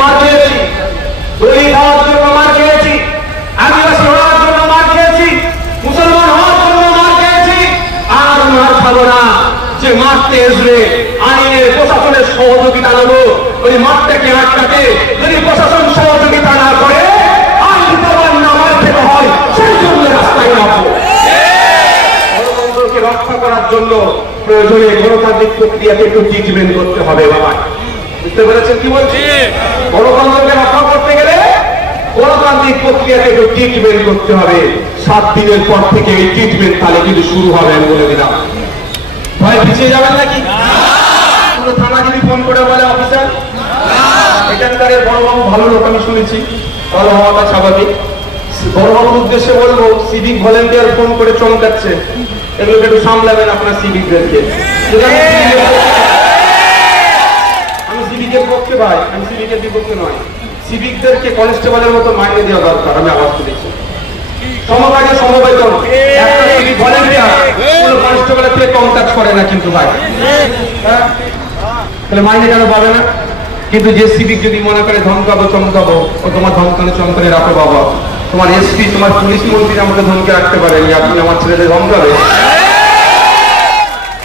মার খেয়েছি, দলিত হওয়ার জন্য মার খেয়েছি, আদিবাসী হওয়ার জন্য মার খেয়েছি, মুসলমান হওয়ার জন্য মার খেয়েছি। আর মার খাবো না। যে মারতে আসবে আইনের প্রশাসনের সহযোগিতা নেবো, ওই মারটাকে আটকাতে যদি প্রশাসন সহযোগিতা না করে আইন প্রমাণ না মার খেতে হয়, সেই জন্য রাস্তায় নামবো। গণতন্ত্রকে রক্ষা করার জন্য প্রয়োজনে গণতান্ত্রিক প্রক্রিয়াকে একটু ট্রিটমেন্ট করতে হবে বাবা। বুঝতে পেরেছেন কি বলছি? গণতন্ত্রকে রক্ষা করতে গেলে গণতান্ত্রিক প্রক্রিয়াকে একটু ট্রিটমেন্ট করতে হবে। 7 দিনের পর থেকে এই ট্রিটমেন্ট তাহলে কিন্তু শুরু হবে আমি বলে দিলাম। ভয় পিছিয়ে যাবেন নাকি? পুরো থানা যদি ফোন করে বলে অফিসার এখানকার বড়বাবু ভালো লোক আমি শুনেছি, ভালো হওয়াটা স্বাভাবিক, বড়বাবুর উদ্দেশ্যে বলবো সিভিক ভলেন্টিয়ার ফোন করে চমকাচ্ছে, এগুলোকে একটু সামলাবেন আপনার সিভিকদেরকে। আমি সিভিকের পক্ষে ভাই, আমি সিভিকের বিপক্ষে নয়। সিভিকদেরকে কনস্টেবলের মতো মাইনে দেওয়া দরকার, আমি আওয়াজ তুলেছি। সমকাজে সমবেতন, একটা সিভিক ভলেন্টিয়ার কোনো কনস্টেবলের থেকে কম কাজ করে না কিন্তু ভাই, তাহলে মাইনে কেন পাবে না? কিন্তু যে সিভিক যদি মনে করে ধমকাবো চমকাবো, ও তোমার ধমকানো চমকানে রাখো বাবা, তোমার এসপি তোমার পুলিশ মন্ত্রী আমাকে ধমকে রাখতে পারেনি, আপনি আমার ছেলেদের ধমকাবে।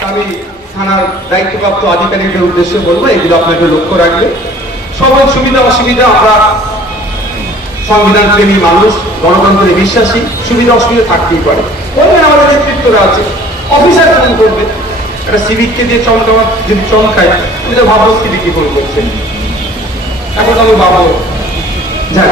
আমি থানার দায়িত্বপ্রাপ্ত আধিকারিকদের উদ্দেশ্যে বলবো এগুলো আপনাকে লক্ষ্য রাখবে। সবাই সুবিধা অসুবিধা, আমরা সংবিধান প্রেমী মানুষ, গণতন্ত্রে বিশ্বাসী, সুবিধা অসুবিধা থাকতেই পারে, বলবেন আমাদের নেতৃত্বরা আছে, অফিসার ফোন করবে। একটা সিভিককে দিয়ে চমকাওয়া যদি চমকায়, আমি তো ভাববো সিভিকই ফোন করছে, এখন আমি ভাববো যাক